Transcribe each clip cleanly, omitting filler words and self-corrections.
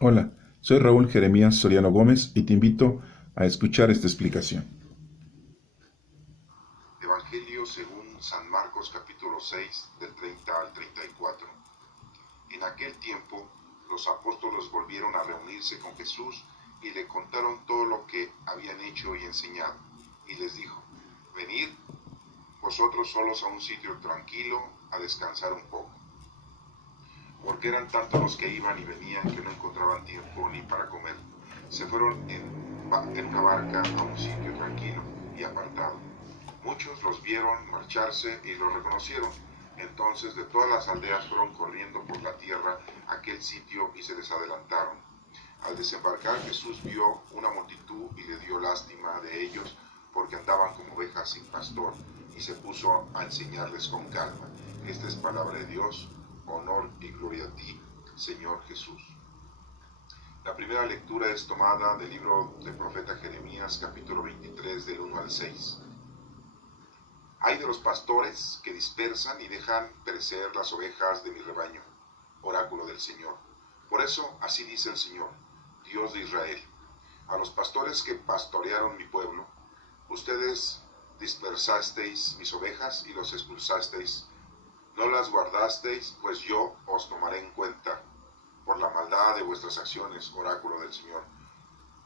Hola, soy Raúl Jeremías Soriano Gómez y te invito a escuchar esta explicación. Evangelio según San Marcos capítulo 6 del 30 al 34. En aquel tiempo los apóstoles volvieron a reunirse con Jesús y le contaron todo lo que habían hecho y enseñado. Y les dijo, venid vosotros solos a un sitio tranquilo a descansar un poco. Porque eran tantos los que iban y venían que no encontraban tiempo ni para comer. Se fueron en una barca a un sitio tranquilo y apartado. Muchos los vieron marcharse y los reconocieron. Entonces de todas las aldeas fueron corriendo por la tierra a aquel sitio y se les adelantaron. Al desembarcar Jesús vio una multitud y le dio lástima de ellos porque andaban como ovejas sin pastor y se puso a enseñarles con calma. Esta es palabra de Dios, honor y gloria a ti, Señor Jesús. La primera lectura es tomada del libro del profeta Jeremías capítulo 23 del 1 al 6. Hay de los pastores que dispersan y dejan perecer las ovejas de mi rebaño, oráculo del Señor. Por eso así dice el Señor, Dios de Israel, a los pastores que pastorearon mi pueblo, ustedes dispersasteis mis ovejas y los expulsasteis. No las guardasteis, pues yo os tomaré en cuenta por la maldad de vuestras acciones, oráculo del Señor.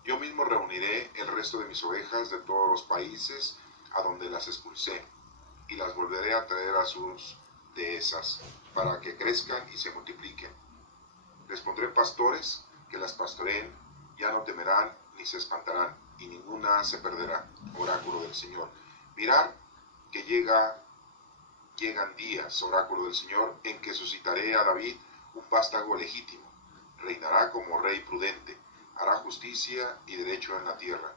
Yo mismo reuniré el resto de mis ovejas de todos los países a donde las expulsé, y las volveré a traer a sus dehesas, para que crezcan y se multipliquen. Les pondré pastores que las pastoreen, ya no temerán ni se espantarán, y ninguna se perderá, oráculo del Señor. Mirad que llegan días, oráculo del Señor, en que suscitaré a David un vástago legítimo. Reinará como rey prudente, hará justicia y derecho en la tierra.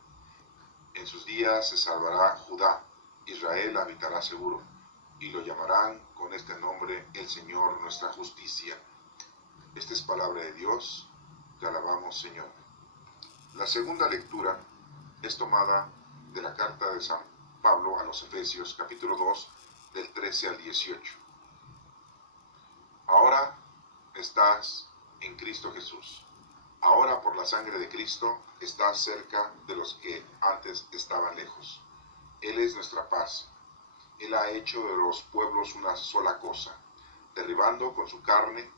En sus días se salvará Judá, Israel habitará seguro, y lo llamarán con este nombre el Señor nuestra justicia. Esta es palabra de Dios, te alabamos Señor. La segunda lectura es tomada de la carta de San Pablo a los Efesios, capítulo 2, del 13 al 18. Ahora estás en Cristo Jesús. Ahora por la sangre de Cristo estás cerca de los que antes estaban lejos. Él es nuestra paz. Él ha hecho de los pueblos una sola cosa, derribando con su carne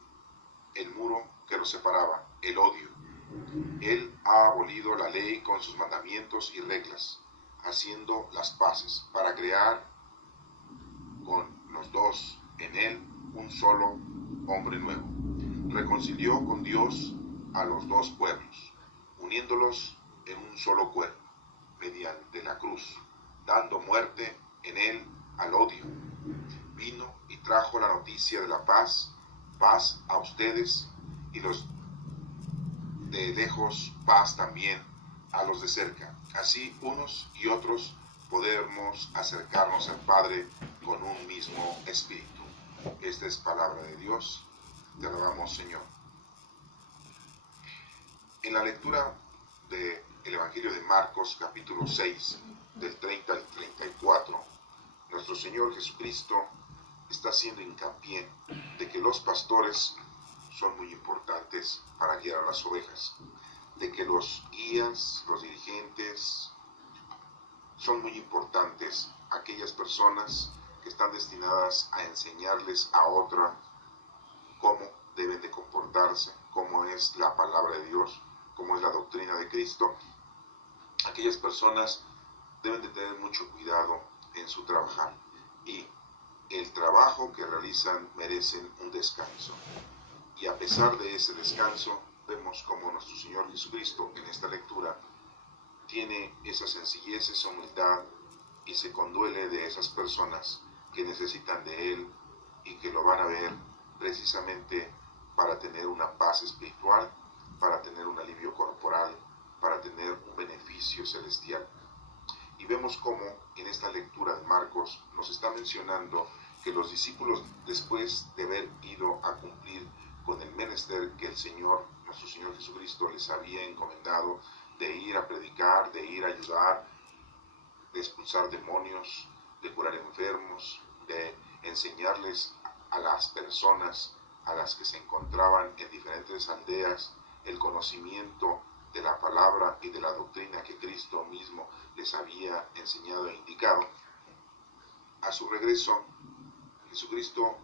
el muro que los separaba, el odio. Él ha abolido la ley con sus mandamientos y reglas, haciendo las paces, para crear con los dos en él un solo hombre nuevo. Reconcilió con Dios a los dos pueblos, uniéndolos en un solo cuerpo, mediante la cruz, dando muerte en él al odio. Vino y trajo la noticia de la paz, paz a ustedes y los de lejos, paz también a los de cerca. Así unos y otros podemos acercarnos al Padre con un mismo espíritu. Esta es palabra de Dios. Te alabamos, Señor. En la lectura del Evangelio de Marcos, capítulo 6, del 30 al 34, nuestro Señor Jesucristo está haciendo hincapié de que los pastores son muy importantes para guiar a las ovejas, de que los guías, los dirigentes, son muy importantes, aquellas personas que están destinadas a enseñarles a otra cómo deben de comportarse, cómo es la palabra de Dios, cómo es la doctrina de Cristo. Aquellas personas deben de tener mucho cuidado en su trabajar y el trabajo que realizan merecen un descanso. Y a pesar de ese descanso, vemos como nuestro Señor Jesucristo en esta lectura tiene esa sencillez, esa humildad y se conduele de esas personas que necesitan de Él y que lo van a ver precisamente para tener una paz espiritual, para tener un alivio corporal, para tener un beneficio celestial. Y vemos cómo en esta lectura de Marcos nos está mencionando que los discípulos, después de haber ido a cumplir con el menester que el Señor, nuestro Señor Jesucristo, les había encomendado, de ir a predicar, de ir a ayudar, de expulsar demonios, de curar enfermos, de enseñarles a las personas a las que se encontraban en diferentes aldeas, el conocimiento de la palabra y de la doctrina que Cristo mismo les había enseñado e indicado, a su regreso, Jesucristo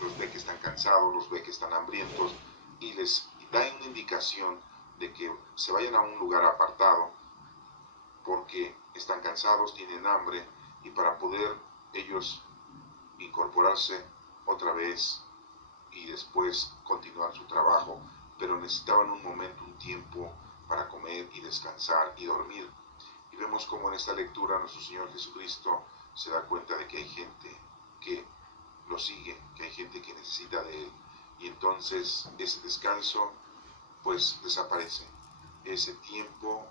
los ve que están cansados, los ve que están hambrientos y les da una indicación de que se vayan a un lugar apartado porque están cansados, tienen hambre y para poder ellos incorporarse otra vez y después continuar su trabajo, pero necesitaban un momento, un tiempo para comer y descansar y dormir. Y vemos como en esta lectura nuestro Señor Jesucristo se da cuenta de que hay gente que lo sigue, que hay gente que necesita de Él. Y entonces ese descanso pues desaparece. Ese tiempo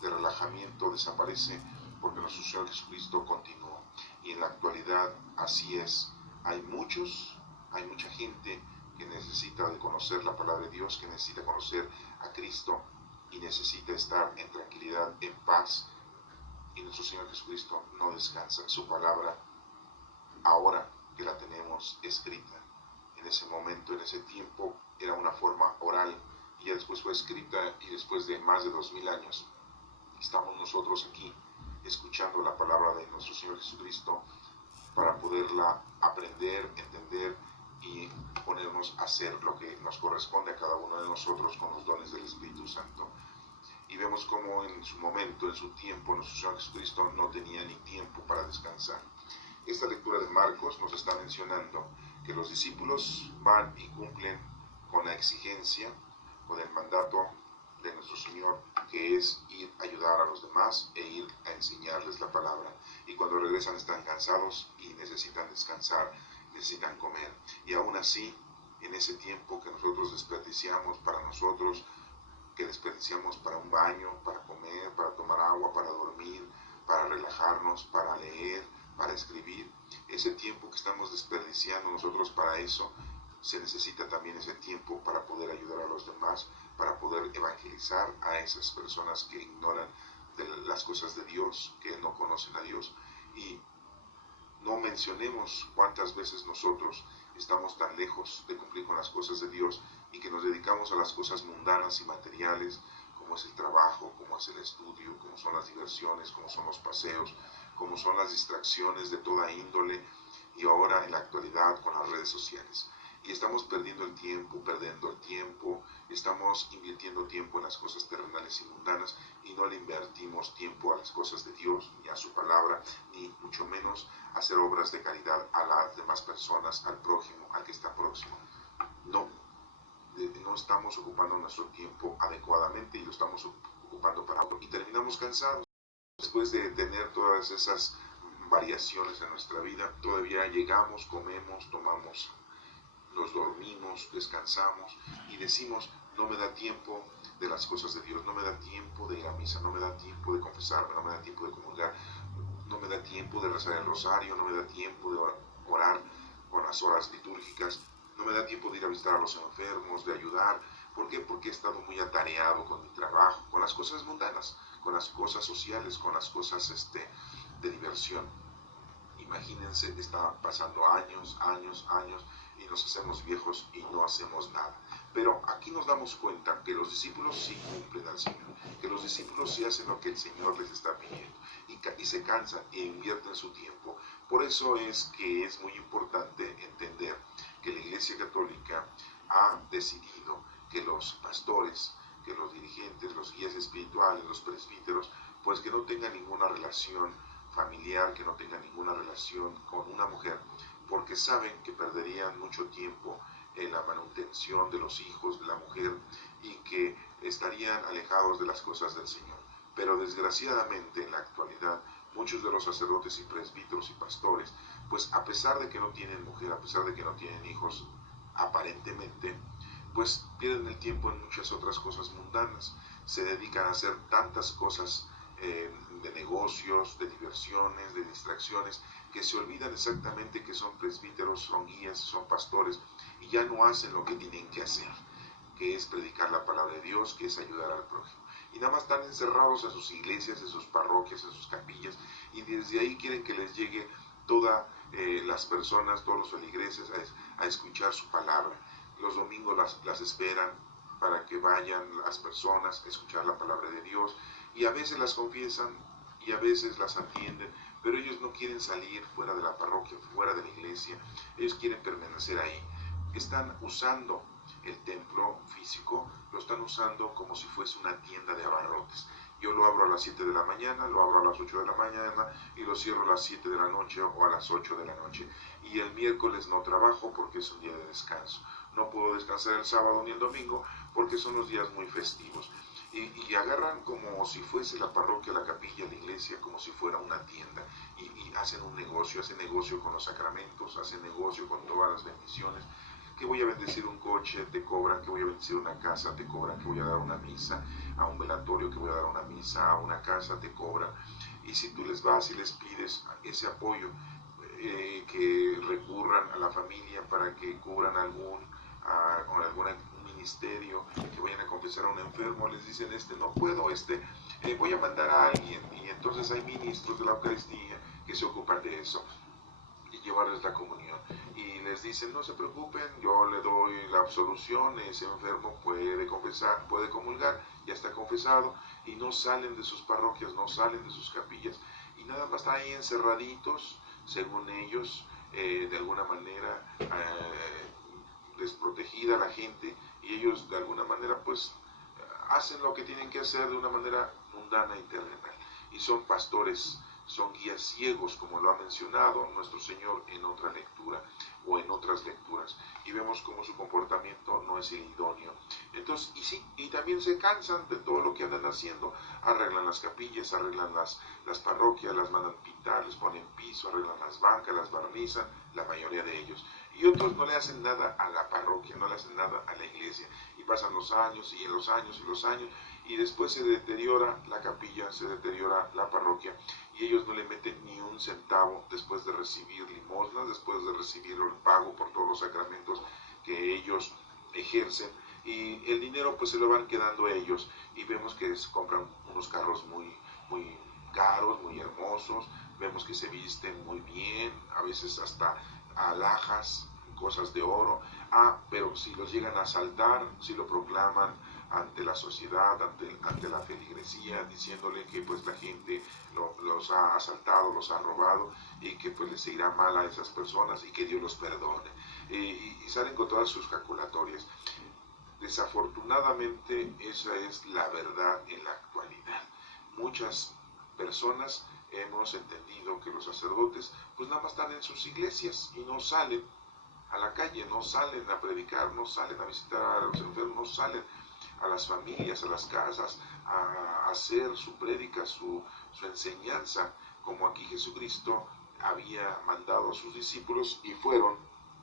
de relajamiento desaparece porque nuestro Señor Jesucristo continuó. Y en la actualidad así es. Hay mucha gente que necesita de conocer la palabra de Dios, que necesita conocer a Cristo y necesita estar en tranquilidad, en paz. Y nuestro Señor Jesucristo no descansa. Su palabra, ahora que la tenemos escrita, en ese momento, en ese tiempo, era una forma oral y ya después fue escrita y después de más de 2000 años estamos nosotros aquí escuchando la palabra de nuestro Señor Jesucristo para poderla aprender, entender y ponernos a hacer lo que nos corresponde a cada uno de nosotros con los dones del Espíritu Santo. Y vemos cómo en su momento, en su tiempo, nuestro Señor Jesucristo no tenía ni tiempo para descansar. Esta lectura de Marcos nos está mencionando que los discípulos van y cumplen con la exigencia, con el mandato de nuestro Señor, que es ir a ayudar a los demás e ir a enseñarles la palabra. Y cuando regresan están cansados y necesitan descansar, necesitan comer. Y aún así, en ese tiempo que nosotros desperdiciamos para nosotros, que desperdiciamos para un baño, para comer, para tomar agua, para dormir, para relajarnos, para leer, para escribir, ese tiempo que estamos desperdiciando nosotros para eso, se necesita también ese tiempo para poder ayudar a los demás, para poder evangelizar a esas personas que ignoran de las cosas de Dios, que no conocen a Dios. Y no mencionemos cuántas veces nosotros estamos tan lejos de cumplir con las cosas de Dios y que nos dedicamos a las cosas mundanas y materiales, como es el trabajo, como es el estudio, como son las diversiones, como son los paseos, como son las distracciones de toda índole y ahora en la actualidad con las redes sociales. Y estamos perdiendo el tiempo, estamos invirtiendo tiempo en las cosas terrenales y mundanas y no le invertimos tiempo a las cosas de Dios, ni a su palabra, ni mucho menos a hacer obras de caridad a las demás personas, al prójimo, al que está próximo. No estamos ocupando nuestro tiempo adecuadamente y lo estamos ocupando para otro. Y terminamos cansados. Después de tener todas esas variaciones en nuestra vida, todavía llegamos, comemos, tomamos, nos dormimos, descansamos y decimos, no me da tiempo de las cosas de Dios, no me da tiempo de ir a misa, no me da tiempo de confesarme, no me da tiempo de comulgar, no me da tiempo de rezar el rosario, no me da tiempo de orar con las horas litúrgicas, no me da tiempo de ir a visitar a los enfermos, de ayudar. ¿Por qué? Porque he estado muy atareado con mi trabajo, con las cosas mundanas, con las cosas sociales, con las cosas de diversión. Imagínense, está pasando años y nos hacemos viejos y no hacemos nada. Pero aquí nos damos cuenta que los discípulos sí cumplen al Señor, que los discípulos sí hacen lo que el Señor les está pidiendo y se cansan e invierten su tiempo. Por eso es que es muy importante entender que la Iglesia Católica ha decidido que los pastores, que los dirigentes, los guías espirituales, los presbíteros, pues que no tengan ninguna relación familiar, que no tengan ninguna relación con una mujer, porque saben que perderían mucho tiempo en la manutención de los hijos de la mujer y que estarían alejados de las cosas del Señor. Pero desgraciadamente en la actualidad muchos de los sacerdotes y presbíteros y pastores, pues a pesar de que no tienen mujer, a pesar de que no tienen hijos aparentemente, pues pierden el tiempo en muchas otras cosas mundanas, se dedican a hacer tantas cosas de negocios, de diversiones, de distracciones, que se olvidan exactamente que son presbíteros, son guías, son pastores, y ya no hacen lo que tienen que hacer, que es predicar la palabra de Dios, que es ayudar al prójimo. Y nada más están encerrados en sus iglesias, en sus parroquias, en sus capillas, y desde ahí quieren que les llegue todas las personas, todos los feligreses a escuchar su palabra. Los domingos las esperan para que vayan las personas a escuchar la palabra de Dios, y a veces las confiesan y a veces las atienden, pero ellos no quieren salir fuera de la parroquia, fuera de la iglesia, ellos quieren permanecer ahí. Están usando el templo físico, lo están usando como si fuese una tienda de abarrotes. Yo lo abro a las 7 de la mañana, lo abro a las 8 de la mañana y lo cierro a las 7 de la noche o a las 8 de la noche. Y el miércoles no trabajo porque es un día de descanso. No puedo descansar el sábado ni el domingo porque son los días muy festivos. Y agarran como si fuese la parroquia, la capilla, la iglesia, como si fuera una tienda. Y hacen un negocio, hacen negocio con los sacramentos, hacen negocio con todas las bendiciones. Que voy a bendecir un coche, te cobran, que voy a bendecir una casa, te cobran, que voy a dar una misa, a un velatorio, que voy a dar una misa, a una casa, te cobran. Y si tú les vas y les pides ese apoyo, que recurran a la familia para que cubran con algún ministerio, que vayan a confesar a un enfermo, les dicen, no puedo, voy a mandar a alguien. Y entonces hay ministros de la Eucaristía que se ocupan de eso y llevarles la comunión. Y les dicen, no se preocupen, yo le doy la absolución, ese enfermo puede confesar, puede comulgar, ya está confesado, y no salen de sus parroquias, no salen de sus capillas, y nada más están ahí encerraditos, según ellos, de alguna manera desprotegida la gente, y ellos de alguna manera pues hacen lo que tienen que hacer de una manera mundana y terrenal, y son pastores, son guías ciegos, como lo ha mencionado nuestro Señor en otra lectura o en otras lecturas, y vemos cómo su comportamiento no es el idóneo. Entonces, y también se cansan de todo lo que andan haciendo, arreglan las capillas, arreglan las parroquias, las mandan pintar, les ponen piso, arreglan las bancas, las barnizan, la mayoría de ellos, y otros no le hacen nada a la parroquia, no le hacen nada a la iglesia, y pasan los años y los años y los años, y después se deteriora la capilla, se deteriora la parroquia, y ellos no le meten ni un centavo después de recibir limosnas, después de recibir el pago por todos los sacramentos que ellos ejercen, y el dinero pues se lo van quedando ellos, y vemos que se compran unos carros muy caros, muy hermosos, vemos que se visten muy bien, a veces hasta alhajas, cosas de oro, pero si los llegan a asaltar, si lo proclaman ante la sociedad, ante la feligresía, diciéndole que pues la gente los ha asaltado, los ha robado, y que pues les irá mal a esas personas y que Dios los perdone, y salen con todas sus calculatorias. Desafortunadamente esa es la verdad en la actualidad. Muchas personas hemos entendido que los sacerdotes pues nada más están en sus iglesias y no salen a la calle, no salen a predicar, no salen a visitar a los enfermos, no salen a las familias, a las casas, a hacer su prédica, su enseñanza, como aquí Jesucristo había mandado a sus discípulos, y fueron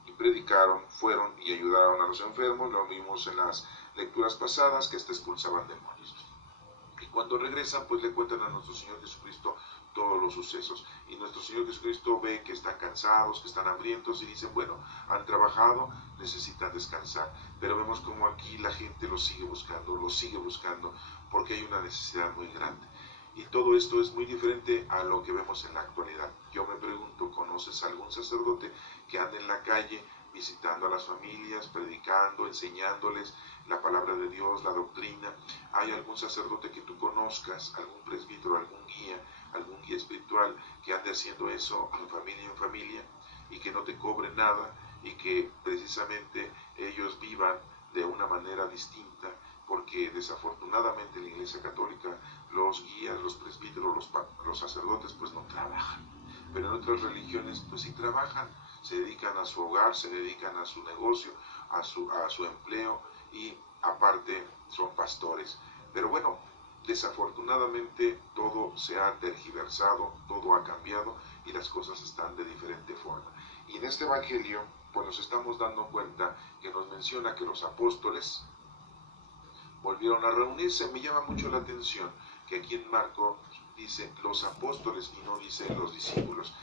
y predicaron, fueron y ayudaron a los enfermos. Lo vimos en las lecturas pasadas, que expulsaban demonios. Y cuando regresan, pues le cuentan a nuestro Señor Jesucristo todos los sucesos. Y nuestro Señor Jesucristo ve que están cansados, que están hambrientos, y dicen, bueno, han trabajado, necesitan descansar. Pero vemos como aquí la gente los sigue buscando, porque hay una necesidad muy grande. Y todo esto es muy diferente a lo que vemos en la actualidad. Yo me pregunto, ¿conoces algún sacerdote que ande en la calle visitando a las familias, predicando, enseñándoles la palabra de Dios, la doctrina? ¿Hay algún sacerdote que tú conozcas, algún presbítero, algún guía espiritual que ande haciendo eso en familia, y que no te cobre nada, y que precisamente ellos vivan de una manera distinta? Porque desafortunadamente en la Iglesia Católica los guías, los presbíteros, los sacerdotes pues no trabajan, pero en otras religiones pues sí trabajan, se dedican a su hogar, se dedican a su negocio, a su empleo, y aparte son pastores. Pero bueno, desafortunadamente todo se ha tergiversado, todo ha cambiado, y las cosas están de diferente forma. Y en este Evangelio pues nos estamos dando cuenta que nos menciona que los apóstoles volvieron a reunirse. Me llama mucho la atención que aquí en Marcos dice los apóstoles y no dice los discípulos.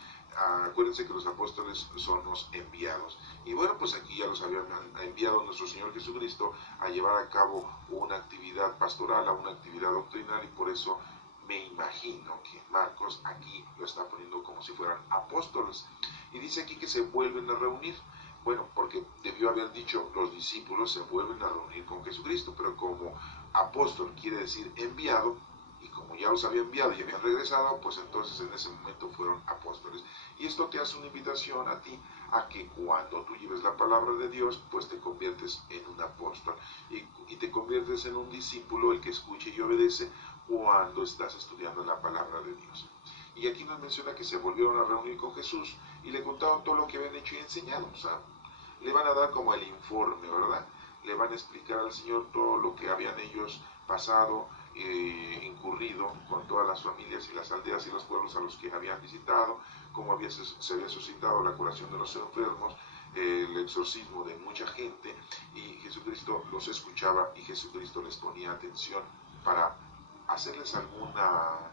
Acuérdense que los apóstoles son los enviados. Y bueno, pues aquí ya los habían enviado nuestro Señor Jesucristo a llevar a cabo una actividad pastoral, a una actividad doctrinal, y por eso me imagino que Marcos aquí lo está poniendo como si fueran apóstoles. Y dice aquí que se vuelven a reunir. Bueno, porque debió haber dicho, los discípulos se vuelven a reunir con Jesucristo, pero como apóstol quiere decir enviado, y como ya los había enviado y habían regresado, pues entonces en ese momento fueron apóstoles. Y esto te hace una invitación a ti, a que cuando tú lleves la palabra de Dios, pues te conviertes en un apóstol, y te conviertes en un discípulo, el que escuche y obedece, cuando estás estudiando la palabra de Dios. Y aquí nos menciona que se volvieron a reunir con Jesús y le contaron todo lo que habían hecho y enseñado. O sea, le van a dar como el informe, ¿verdad? Le van a explicar al Señor todo lo que habían ellos pasado, incurrido con todas las familias y las aldeas y los pueblos a los que habían visitado, cómo se había suscitado la curación de los enfermos, el exorcismo de mucha gente, y Jesucristo los escuchaba y Jesucristo les ponía atención para hacerles alguna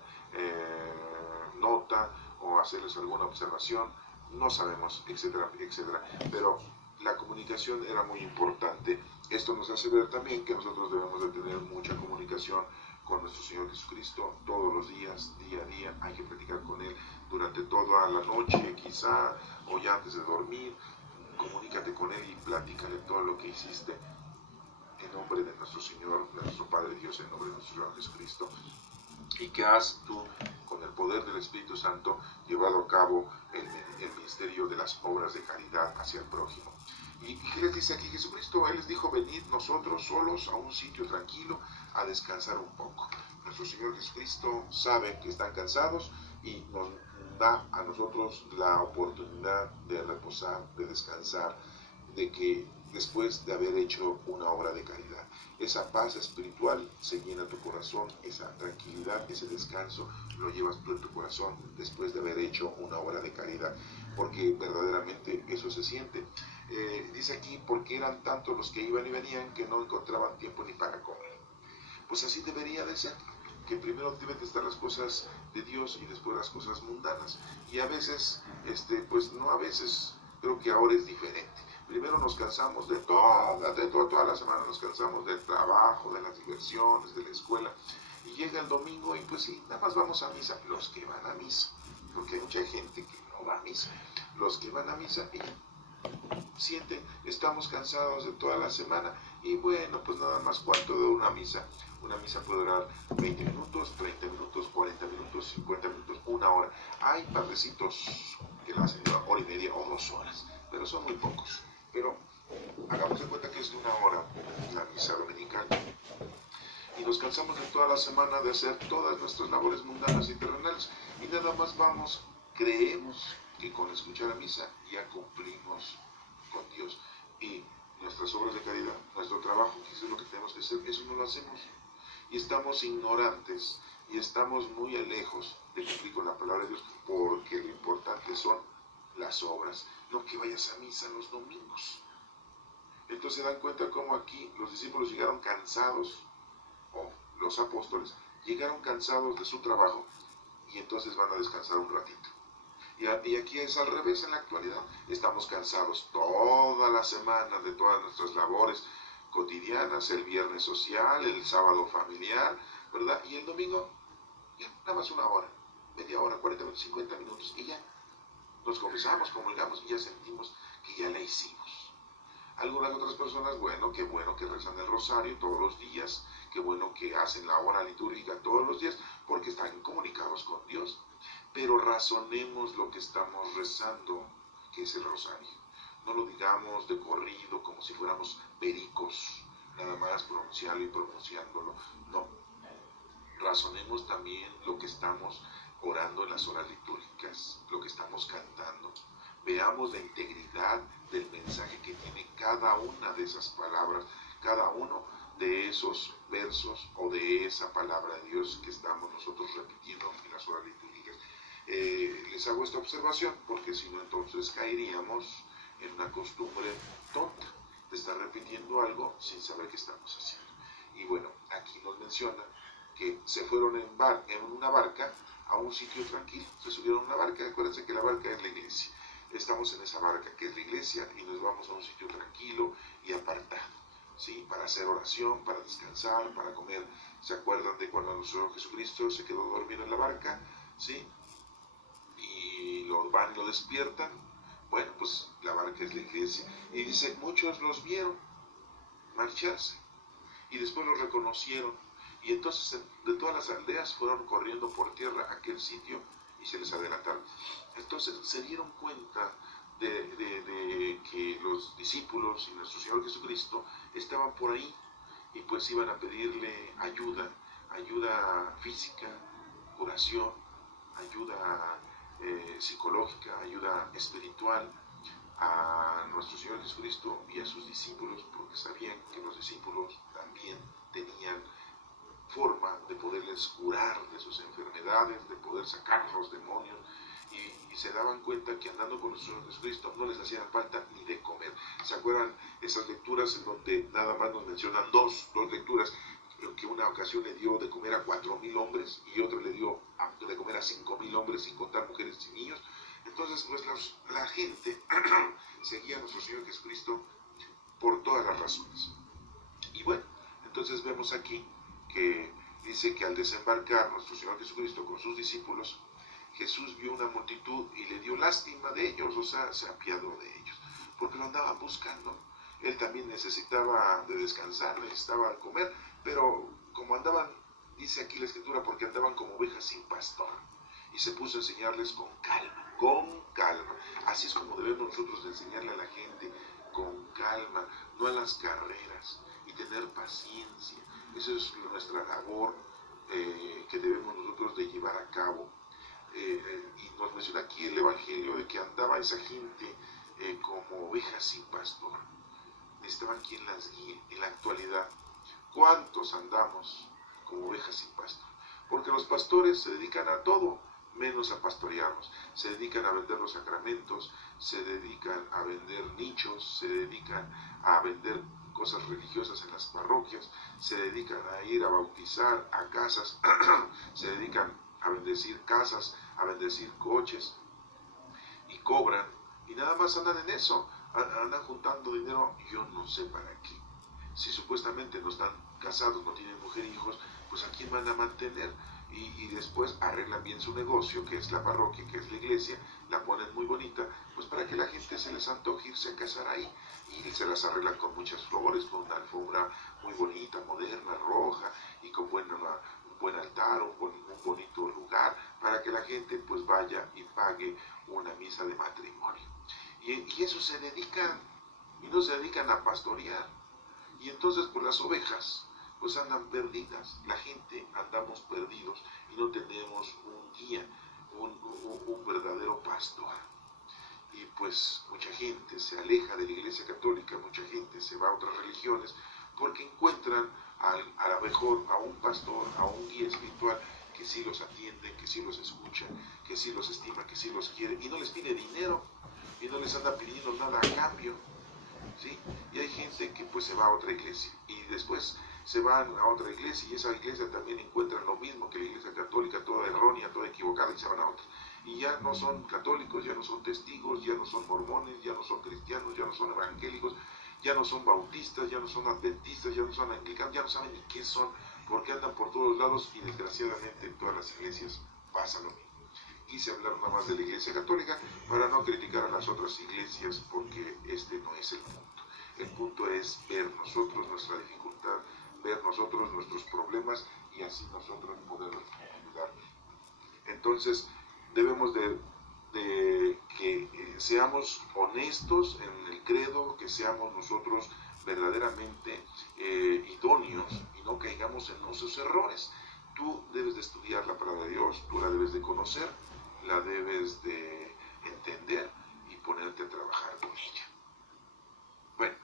nota o hacerles alguna observación, no sabemos, etcétera, etcétera, pero la comunicación era muy importante. Esto nos hace ver también que nosotros debemos de tener mucha comunicación con nuestro Señor Jesucristo todos los días, día a día. Hay que platicar con Él durante toda la noche, quizá, o ya antes de dormir. Comunícate con Él y platícale todo lo que hiciste en nombre de nuestro Señor, de nuestro Padre Dios, en nombre de nuestro Señor Jesucristo. ¿Y qué has tú, con el poder del Espíritu Santo, llevado a cabo el ministerio de las obras de caridad hacia el prójimo? ¿Y qué les dice aquí Jesucristo? Él les dijo, venid nosotros solos a un sitio tranquilo a descansar un poco. Nuestro Señor Jesucristo sabe que están cansados y nos da a nosotros la oportunidad de reposar, de descansar, de que después de haber hecho una obra de caridad, esa paz espiritual se llena tu corazón, esa tranquilidad, ese descanso lo llevas tú en tu corazón después de haber hecho una obra de caridad, porque verdaderamente eso se siente. Dice aquí, porque eran tantos los que iban y venían que no encontraban tiempo ni para comer. Pues así debería de ser, que primero deben de estar las cosas de Dios y después las cosas mundanas. Y a veces, pues no a veces, creo que ahora es diferente. Primero nos cansamos de toda la semana, nos cansamos del trabajo, de las diversiones, de la escuela. Y llega el domingo y pues sí, nada más vamos a misa, los que van a misa, porque hay mucha gente que no va a misa. Los que van a misa y sienten, estamos cansados de toda la semana y bueno, pues nada más cuánto dura una misa. Una misa puede durar 20 minutos, 30 minutos, 40 minutos, 50 minutos, una hora. Hay padrecitos que la hacen de una hora y media o 2 horas, pero son muy pocos. Pero hagamos de cuenta que es de una hora la misa dominical. Y nos cansamos de toda la semana de hacer todas nuestras labores mundanas y terrenales. Y nada más vamos, creemos que con escuchar a misa ya cumplimos con Dios. Y nuestras obras de caridad, nuestro trabajo, que eso es lo que tenemos que hacer, eso no lo hacemos. Y estamos ignorantes y estamos muy lejos de cumplir con la palabra de Dios, porque lo importante son las obras, no que vayas a misa los domingos. Entonces se dan cuenta cómo aquí los discípulos llegaron cansados, o los apóstoles llegaron cansados de su trabajo y entonces van a descansar un ratito. Y aquí es al revés en la actualidad. Estamos cansados toda la semana de todas nuestras labores cotidianas, el viernes social, el sábado familiar, ¿verdad? Y el domingo, ya, nada más una hora, media hora, 40 minutos, 50 minutos, y ya nos confesamos, comulgamos y ya sentimos que ya la hicimos. Algunas otras personas, bueno que rezan el rosario todos los días, qué bueno que hacen la hora litúrgica todos los días, porque están comunicados con Dios. Pero razonemos lo que estamos rezando, que es el rosario. No lo digamos de corrido, como si fuéramos pericos, nada más pronunciarlo y pronunciándolo. No. Razonemos también lo que estamos orando en las horas litúrgicas, lo que estamos cantando. Veamos la integridad del mensaje que tiene cada una de esas palabras, cada uno de esos versos o de esa palabra de Dios que estamos nosotros repitiendo en las horas litúrgicas. Les hago esta observación porque si no entonces caeríamos en una costumbre tonta de estar repitiendo algo sin saber qué estamos haciendo. Y bueno, aquí nos menciona que se fueron en una barca a un sitio tranquilo, se subieron a una barca. Acuérdense que la barca es la iglesia, estamos en esa barca que es la iglesia y nos vamos a un sitio tranquilo y apartado, ¿sí? Para hacer oración, para descansar, para comer. ¿Se acuerdan de cuando nuestro Jesucristo se quedó dormido en la barca? ¿Sí? Y lo van y lo despiertan Bueno, pues la barca es la iglesia. Y dice, muchos los vieron marcharse y después los reconocieron. Y entonces de todas las aldeas fueron corriendo por tierra a aquel sitio y se les adelantaron. Entonces se dieron cuenta de que los discípulos y nuestro Señor Jesucristo estaban por ahí y pues iban a pedirle ayuda física, curación, ayuda psicológica, ayuda espiritual a nuestro Señor Jesucristo y a sus discípulos, porque sabían que los discípulos también tenían forma de poderles curar de sus enfermedades, de poder sacar los demonios, y se daban cuenta que andando con nuestro Señor Jesucristo no les hacía falta ni de comer. ¿Se acuerdan esas lecturas en donde nada más nos mencionan dos lecturas? Que una ocasión le dio de comer a 4,000 hombres y otra le dio de comer a 5,000 hombres, sin contar mujeres y niños. Entonces, pues la gente seguía a nuestro Señor Jesucristo por todas las razones. Y bueno, entonces vemos aquí que dice que al desembarcar nuestro Señor Jesucristo con sus discípulos, Jesús vio una multitud y le dio lástima de ellos, o sea, se apiadó de ellos, porque lo andaban buscando. Él también necesitaba de descansar, necesitaba comer, pero como andaban, dice aquí la Escritura, porque andaban como ovejas sin pastor, y se puso a enseñarles con calma, con calma. Así es como debemos nosotros de enseñarle a la gente, con calma, no a las carreras, y tener paciencia. Esa es nuestra labor que debemos nosotros de llevar a cabo. Y nos menciona aquí el Evangelio de que andaba esa gente como ovejas sin pastor. Necesitaban quien las guíe. En la actualidad, ¿cuántos andamos como ovejas sin pastor? Porque los pastores se dedican a todo menos a pastorearnos. Se dedican a vender los sacramentos, se dedican a vender nichos, se dedican a vender cosas religiosas en las parroquias, se dedican a ir a bautizar a casas, se dedican a bendecir casas, a bendecir coches, y cobran, y nada más andan en eso, andan juntando dinero, yo no sé para qué. Si supuestamente no están casados, no tienen mujer e hijos, pues a quién van a mantener, y después arreglan bien su negocio, que es la parroquia, que es la iglesia, la ponen muy bonita, pues para que la gente se les antoje irse a casar ahí, y se las arreglan con muchas flores, con una alfombra muy bonita, moderna, roja, y con un buen altar, un bonito lugar, para que la gente pues vaya y pague una misa de matrimonio. Y eso se dedican, y no se dedican a pastorear. Y entonces pues las ovejas pues andan perdidas, la gente andamos perdidos y no tenemos un guía, un verdadero pastor. Y pues mucha gente se aleja de la Iglesia Católica, mucha gente se va a otras religiones porque encuentran a lo mejor a un pastor, a un guía espiritual que sí los atiende, que sí los escucha, que sí los estima, que sí los quiere y no les pide dinero y no les anda pidiendo nada a cambio, ¿sí? Y hay gente que pues se va a otra iglesia y después se van a otra iglesia y esa iglesia también encuentra lo mismo que la Iglesia Católica, toda errónea, toda equivocada, y se van a otra. Y ya no son católicos, ya no son testigos, ya no son mormones, ya no son cristianos, ya no son evangélicos, ya no son bautistas, ya no son adventistas, ya no son anglicanos, ya no saben ni qué son, porque andan por todos lados y desgraciadamente en todas las iglesias pasa lo mismo. Quise hablar nada más de la Iglesia Católica para no criticar a las otras iglesias, porque este no es el punto. El punto es ver nosotros nuestra dificultad, ver nosotros nuestros problemas y así nosotros poderlos ayudar. Entonces debemos de que seamos honestos en el credo, que seamos nosotros verdaderamente idóneos y no caigamos en nuestros errores. Tú debes de estudiar la palabra de Dios, tú la debes de conocer, la debes de entender y ponerte a trabajar con ella. Bueno,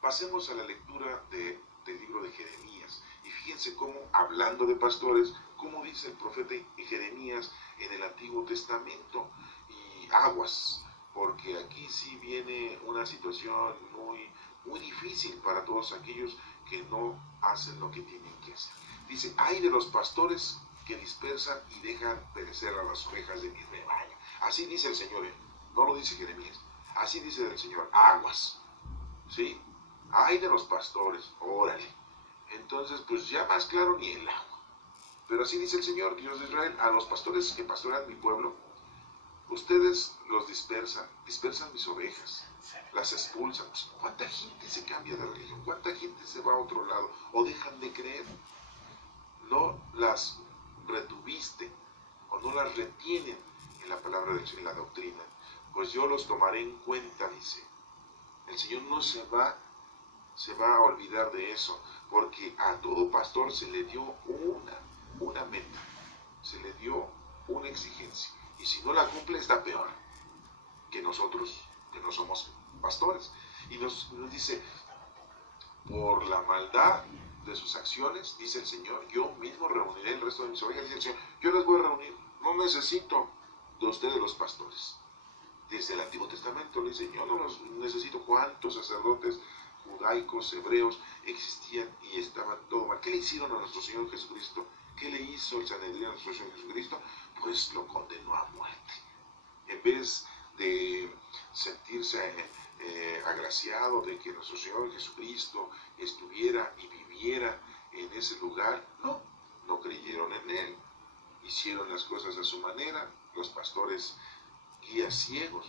pasemos a la lectura del libro de Jeremías. Y fíjense cómo, hablando de pastores, cómo dice el profeta Jeremías en el Antiguo Testamento. Y aguas, porque aquí sí viene una situación muy difícil para todos aquellos que no hacen lo que tienen que hacer. Dice, ay de los pastores que dispersan y dejan perecer a las ovejas de mi rebaño. Así dice el Señor, no lo dice Jeremías, así dice el Señor, aguas, ¿sí? Ay de los pastores, órale. Entonces, pues ya más claro ni el agua. Pero así dice el Señor, Dios de Israel, a los pastores que pastorean mi pueblo, ustedes los dispersan mis ovejas, las expulsan. Pues, ¿cuánta gente se cambia de religión? ¿Cuánta gente se va a otro lado? ¿O dejan de creer? No las retuviste o no las retienen en la palabra de Dios, en la doctrina. Pues yo los tomaré en cuenta, dice. El Señor no se va a olvidar de eso, porque a todo pastor se le dio una meta, se le dio una exigencia, y si no la cumple está peor que nosotros, que no somos pastores. Y nos dice, por la maldad de sus acciones, dice el Señor, yo mismo reuniré el resto de mis ovejas, dice el Señor, yo las voy a reunir, no necesito de ustedes los pastores. Desde el Antiguo Testamento le dice, yo no los necesito. ¿Cuántos sacerdotes judaicos, hebreos existían y estaban todo mal? ¿Qué le hicieron a nuestro Señor Jesucristo? ¿Qué le hizo el Sanedrín a nuestro Señor Jesucristo? Pues lo condenó a muerte. En vez de sentirse agraciado de que nuestro Señor Jesucristo estuviera y viviera en ese lugar, no creyeron en Él. Hicieron las cosas a su manera, los pastores guías ciegos,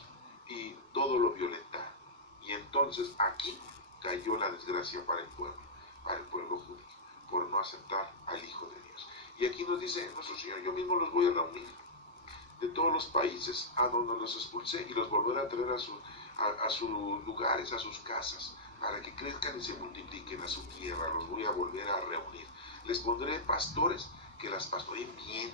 y todo lo violentaron. Y entonces aquí cayó la desgracia para el pueblo judío, por no aceptar al Hijo de Dios. Y aquí nos dice nuestro Señor, yo mismo los voy a reunir de todos los países a donde los expulsé, y los volveré a traer a sus lugares, a sus casas, para que crezcan y se multipliquen a su tierra. Los voy a volver a reunir. Les pondré pastores que las pastoreen bien,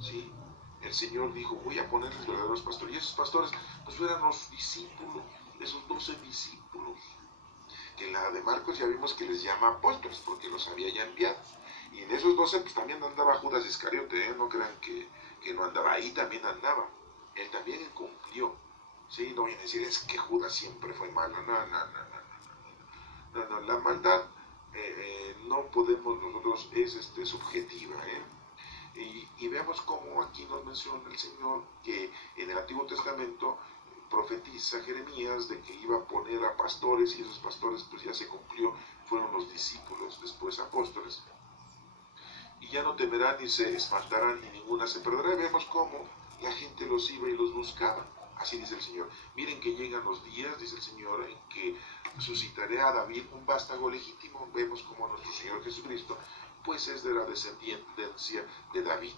¿sí? El Señor dijo, voy a ponerles verdaderos pastores. Y esos pastores, pues eran los discípulos, esos 12 discípulos. Que en la de Marcos ya vimos que les llama apóstoles, porque los había ya enviado. Y en esos 12 pues también andaba Judas Iscariote, no crean que no andaba, ahí también andaba. Él también cumplió. Sí, no viene a decir, es que Judas siempre fue malo. No, la maldad no podemos nosotros, es subjetiva, Y veamos cómo aquí nos menciona el Señor que en el Antiguo Testamento profetiza Jeremías de que iba a poner a pastores, y esos pastores pues ya se cumplió, fueron los discípulos, después apóstoles. Y ya no temerán ni se espantarán, ni ninguna se perderá. Vemos cómo la gente los iba y los buscaba. Así dice el Señor. Miren que llegan los días, dice el Señor, en que suscitaré a David un vástago legítimo. Vemos como nuestro Señor Jesucristo pues es de la descendencia de David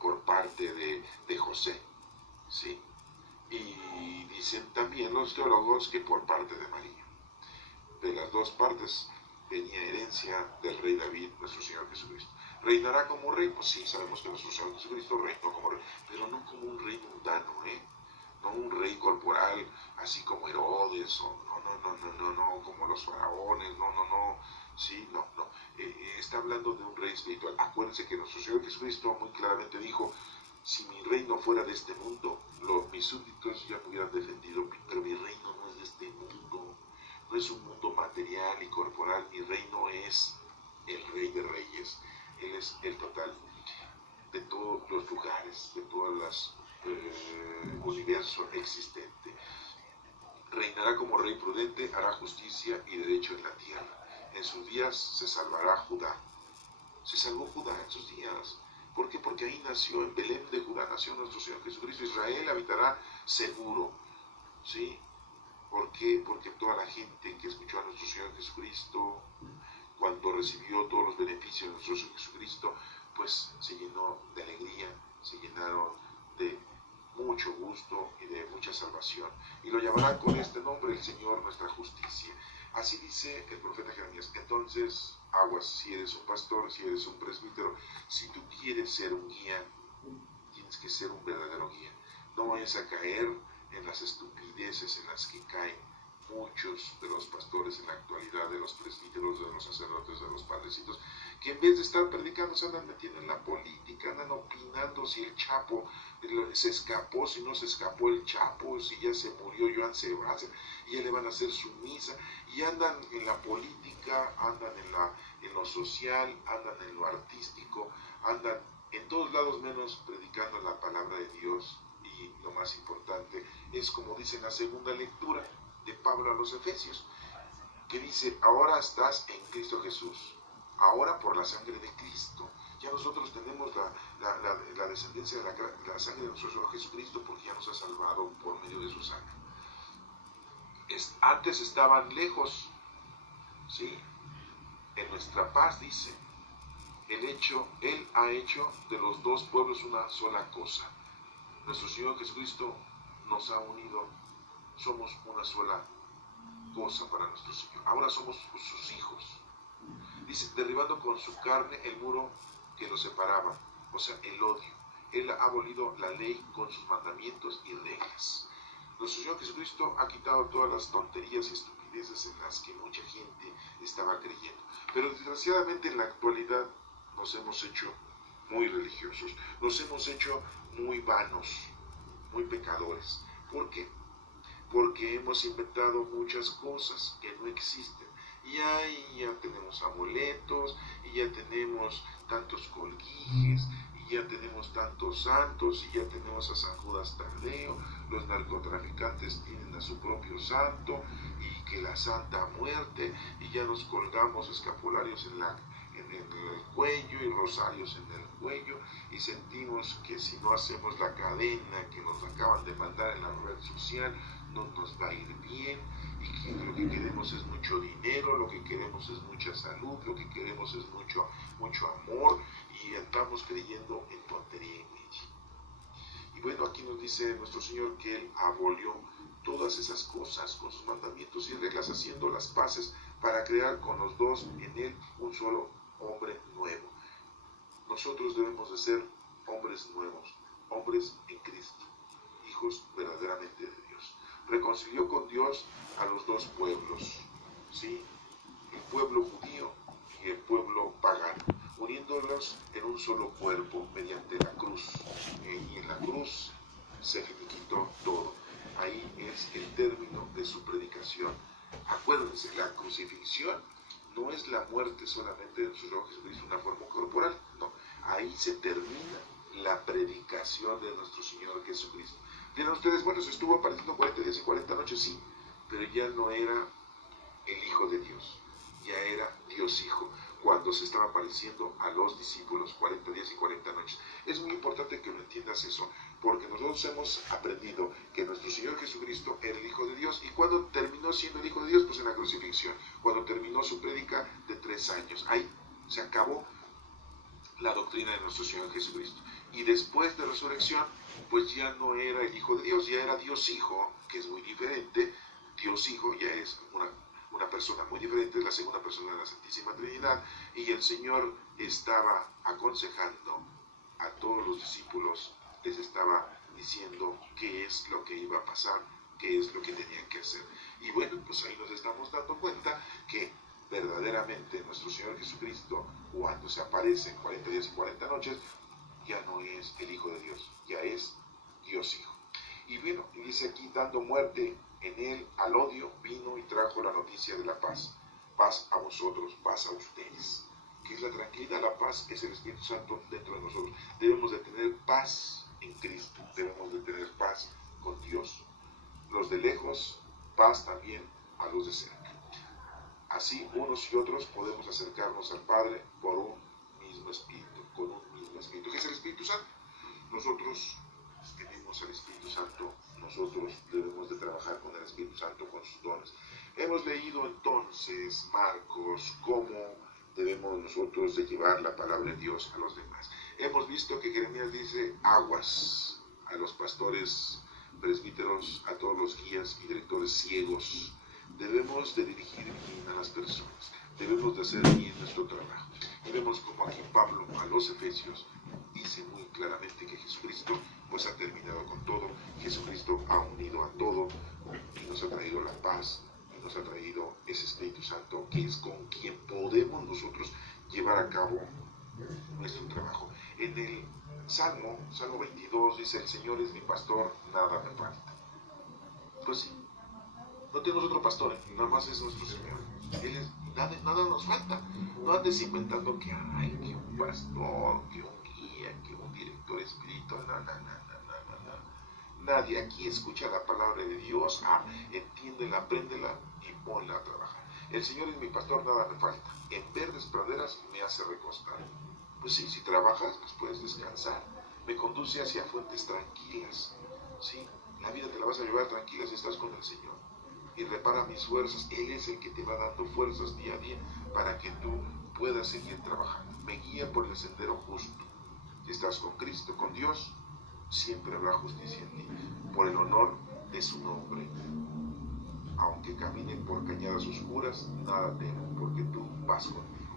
por parte de José, ¿sí? Y dicen también los teólogos que por parte de María. De las dos partes venía herencia del rey David, nuestro Señor Jesucristo. ¿Reinará como rey? Pues sí, sabemos que nuestro Señor Jesucristo reinó como rey, pero no como un rey mundano, no un rey corporal, así como Herodes, o no, como los faraones, sí, no. Está hablando de un rey espiritual. Acuérdense que nuestro Señor Jesucristo muy claramente dijo, si mi reino fuera de este mundo, mis súbditos ya me hubieran defendido, pero mi reino no es de este mundo, no es un mundo material y corporal, mi reino es el Rey de Reyes, Él es el total de todos los lugares, de todas las universo existente. Reinará como rey prudente, hará justicia y derecho en la tierra. En sus días se salvará Judá. Se salvó Judá en sus días. ¿Por qué? Porque ahí nació, en Belén de Judá nació nuestro Señor Jesucristo. Israel habitará seguro, ¿sí? ¿Por qué? Porque toda la gente que escuchó a nuestro Señor Jesucristo, cuando recibió todos los beneficios de nuestro Señor Jesucristo, pues se llenó de alegría, se llenaron de mucho gusto y de mucha salvación. Y lo llamarán con este nombre, el Señor nuestra justicia. Así dice el profeta Jeremías. Entonces, aguas, si eres un pastor, si eres un presbítero, si tú quieres ser un guía, tienes que ser un verdadero guía. No vayas a caer en las estupideces en las que caen muchos de los pastores en la actualidad, de los presbíteros, de los sacerdotes, de los padrecitos, que en vez de estar predicando se andan metiendo en la política, andan opinando si el Chapo se escapó, si no se escapó el Chapo, si ya se murió Joan Sebastián, y ya le van a hacer su misa, y andan en la política, andan en lo social, andan en lo artístico, andan en todos lados menos predicando la palabra de Dios. Y lo más importante es como dice en la segunda lectura de Pablo a los Efesios, que dice, ahora estás en Cristo Jesús, ahora por la sangre de Cristo, Ya nosotros tenemos la descendencia de la sangre de nuestro Señor Jesucristo, porque ya nos ha salvado por medio de su sangre. Antes estaban lejos, ¿sí? En nuestra paz, dice, Él ha hecho de los dos pueblos una sola cosa. Nuestro Señor Jesucristo nos ha unido, somos una sola cosa para nuestro Señor. Ahora somos sus hijos. Dice, derribando con su carne el muro que los separaba, o sea, el odio. Él ha abolido la ley con sus mandamientos y reglas. Nuestro Señor Jesucristo ha quitado todas las tonterías y estupideces en las que mucha gente estaba creyendo. Pero desgraciadamente en la actualidad nos hemos hecho muy religiosos, nos hemos hecho muy vanos, muy pecadores. ¿Por qué? Porque hemos inventado muchas cosas que no existen. Y ahí ya tenemos amuletos, y ya tenemos tantos colguijes, y ya tenemos tantos santos, y ya tenemos a San Judas Tadeo. Los narcotraficantes tienen a su propio santo, y que la Santa Muerte, y ya nos colgamos escapularios en el cuello y rosarios en el cuello, y sentimos que si no hacemos la cadena que nos acaban de mandar en la red social, no nos va a ir bien, y que lo que queremos es mucho dinero, lo que queremos es mucha salud, lo que queremos es mucho amor, y estamos creyendo en tontería y media. Y bueno, aquí nos dice nuestro Señor que Él abolió todas esas cosas con sus mandamientos y reglas, haciendo las paces para crear con los dos en Él un solo hombre nuevo. Nosotros debemos de ser hombres nuevos, hombres en Cristo, hijos verdaderamente de Dios. Reconcilió con Dios a los dos pueblos, ¿sí? El pueblo judío y el pueblo pagano, uniéndolos en un solo cuerpo mediante la cruz. Y en la cruz se finiquitó todo. Ahí es el término de su predicación. Acuérdense, la crucifixión no es la muerte solamente de nuestro Señor Jesucristo, una forma corporal, no. Ahí se termina la predicación de nuestro Señor Jesucristo. Dirán ustedes, bueno, se estuvo apareciendo 40 días y 40 noches, sí, pero ya no era el Hijo de Dios, ya era Dios Hijo, cuando se estaba apareciendo a los discípulos 40 días y 40 noches. Es muy importante que lo entiendas eso, porque nosotros hemos aprendido que nuestro Señor Jesucristo era el Hijo de Dios, y cuando terminó siendo el Hijo de Dios, pues en la crucifixión, cuando terminó su prédica de 3 años, ahí se acabó la doctrina de nuestro Señor Jesucristo. Y después de resurrección, pues ya no era el Hijo de Dios, ya era Dios Hijo, que es muy diferente. Dios Hijo ya es una persona muy diferente, es la segunda persona de la Santísima Trinidad, y el Señor estaba aconsejando a todos los discípulos, les estaba diciendo qué es lo que iba a pasar, qué es lo que tenían que hacer. Y bueno, pues ahí nos estamos dando cuenta que verdaderamente nuestro Señor Jesucristo, cuando se aparece en 40 días y 40 noches, ya no es el Hijo de Dios, ya es Dios Hijo. Y bueno, dice aquí, dando muerte en Él al odio, vino y trajo la noticia de la paz. Paz a vosotros, paz a ustedes. ¿Qué es la tranquilidad? La paz es el Espíritu Santo dentro de nosotros. Debemos de tener paz en Cristo, debemos de tener paz con Dios. Los de lejos, paz también a los de cerca. Así, unos y otros podemos acercarnos al Padre por un mismo Espíritu, con un mismo Espíritu. ¿Qué es el Espíritu Santo? Nosotros tenemos al Espíritu Santo, nosotros debemos de trabajar con el Espíritu Santo, con sus dones. Hemos leído entonces, Marcos, cómo debemos nosotros de llevar la palabra de Dios a los demás. Hemos visto que Jeremías dice aguas a los pastores, presbíteros, a todos los guías y directores ciegos. Debemos de dirigir bien a las personas, debemos de hacer bien nuestro trabajo. Y vemos como aquí Pablo a los Efesios dice muy claramente que Jesucristo pues ha terminado con todo, Jesucristo ha unido a todo y nos ha traído la paz y nos ha traído ese Espíritu Santo, que es con quien podemos nosotros llevar a cabo nuestro trabajo. En el Salmo 22 dice, el Señor es mi pastor, nada me falta. Pues sí, no tenemos otro pastor, nada más es nuestro Señor. Él es, nada nos falta. No andes inventando que hay que un pastor, que un guía, que un director espiritual. No. Nadie aquí escucha la palabra de Dios, entiéndela, apréndela y ponla a trabajar. El Señor es mi pastor, nada me falta. En verdes praderas me hace recostar. Pues sí, si trabajas, pues puedes descansar. Me conduce hacia fuentes tranquilas. Sí, la vida te la vas a llevar tranquila si estás con el Señor. Y repara mis fuerzas. Él es el que te va dando fuerzas día a día para que tú puedas seguir trabajando. Me guía por el sendero justo. Si estás con Cristo, con Dios, siempre habrá justicia en ti. Por el honor de su nombre. Aunque camine por cañadas oscuras, nada temo, porque tú vas conmigo.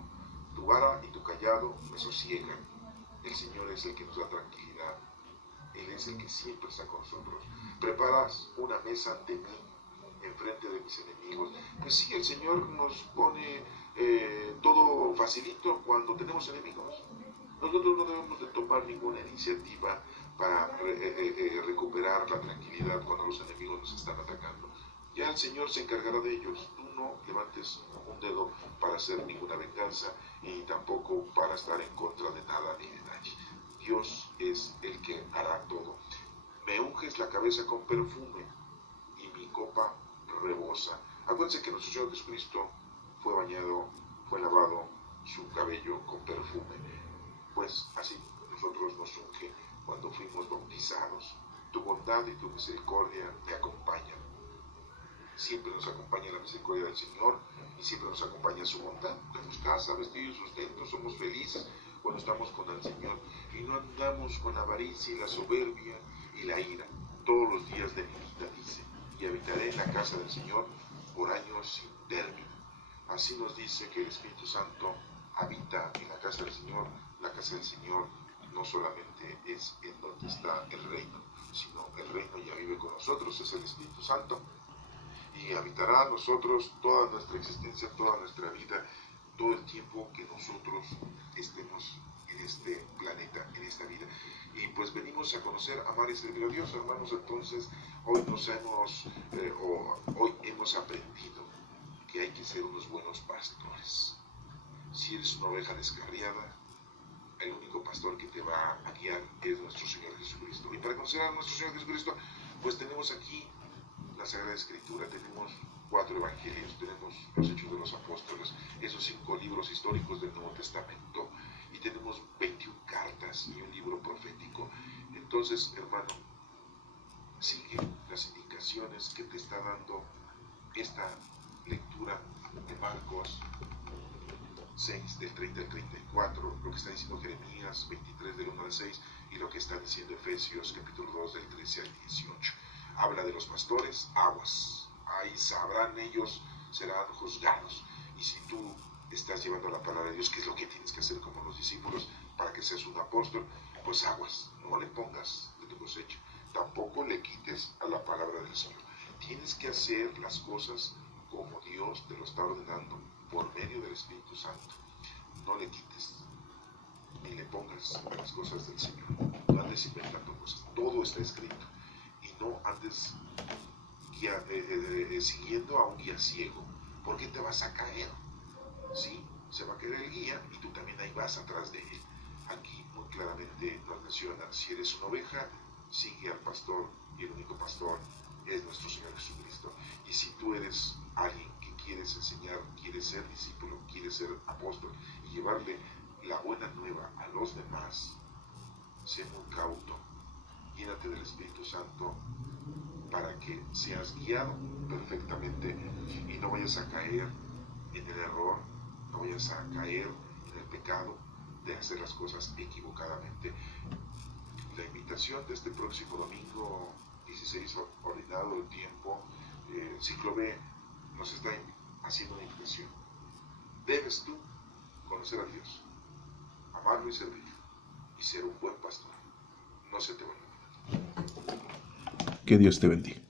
Tu vara y tu callado me sosiegan. El Señor es el que nos da tranquilidad. Él es el que siempre está con nosotros. Preparas una mesa ante mí, enfrente de mis enemigos. Pues sí, el Señor nos pone todo facilito cuando tenemos enemigos. Nosotros no debemos de tomar ninguna iniciativa para recuperar la tranquilidad cuando los enemigos nos están atacando. Ya el Señor se encargará de ellos. Tú no levantes un dedo para hacer ninguna venganza y tampoco para estar en contra de nada ni de nadie. Dios es el que hará todo. Me unges la cabeza con perfume y mi copa rebosa. Acuérdense que nuestro Señor Jesucristo fue bañado, fue lavado su cabello con perfume. Pues así nosotros nos unge cuando fuimos bautizados. Tu bondad y tu misericordia me acompañan. Siempre nos acompaña la misericordia del Señor y siempre nos acompaña su bondad. Tenemos casa, vestido y sustento, somos felices cuando estamos con el Señor y no andamos con la avaricia y la soberbia y la ira. Todos los días de mi vida, dice, y habitaré en la casa del Señor por años sin término. Así nos dice que el Espíritu Santo habita en la casa del Señor. La casa del Señor no solamente es en donde está el reino, sino el reino ya vive con nosotros, es el Espíritu Santo. Y habitará a nosotros toda nuestra existencia, toda nuestra vida, todo el tiempo que nosotros estemos en este planeta, en esta vida. Y pues venimos a conocer, amar y servir a Dios, hermanos. Entonces hoy hoy hemos aprendido que hay que ser unos buenos pastores. Si eres una oveja descarriada, el único pastor que te va a guiar es nuestro Señor Jesucristo. Y para conocer a nuestro Señor Jesucristo, pues tenemos aquí la Sagrada Escritura, tenemos 4 evangelios, tenemos los Hechos de los Apóstoles, esos 5 libros históricos del Nuevo Testamento, y tenemos 21 cartas y un libro profético. Entonces, hermano, sigue las indicaciones que te está dando esta lectura de Marcos 6, del 30 al 34, lo que está diciendo Jeremías 23, del 1 al 6, y lo que está diciendo Efesios capítulo 2, del 13 al 18. Habla de los pastores, aguas, ahí sabrán ellos, serán juzgados. Y si tú estás llevando la palabra de Dios, ¿qué es lo que tienes que hacer como los discípulos para que seas un apóstol? Pues aguas, no le pongas de tu cosecha, tampoco le quites a la palabra del Señor. Tienes que hacer las cosas como Dios te lo está ordenando por medio del Espíritu Santo. No le quites ni le pongas a las cosas del Señor. No andes inventando cosas, todo está escrito. Y no andes siguiendo a un guía ciego, porque te vas a caer. ¿Sí? Se va a caer el guía y tú también ahí vas atrás de él. Aquí muy claramente nos menciona, si eres una oveja, sigue al pastor, y el único pastor es nuestro Señor Jesucristo. Y si tú eres alguien que quieres enseñar, quieres ser discípulo, quieres ser apóstol y llevarle la buena nueva a los demás, sé muy cauto, llénate del Espíritu Santo para que seas guiado perfectamente y no vayas a caer en el error, no vayas a caer en el pecado de hacer las cosas equivocadamente. La invitación de este próximo domingo 16 ordinado del tiempo, ciclo B, nos está haciendo una invitación. Debes tú conocer a Dios, amarlo y servirlo, y ser un buen pastor. No se te olvide. Que Dios te bendiga.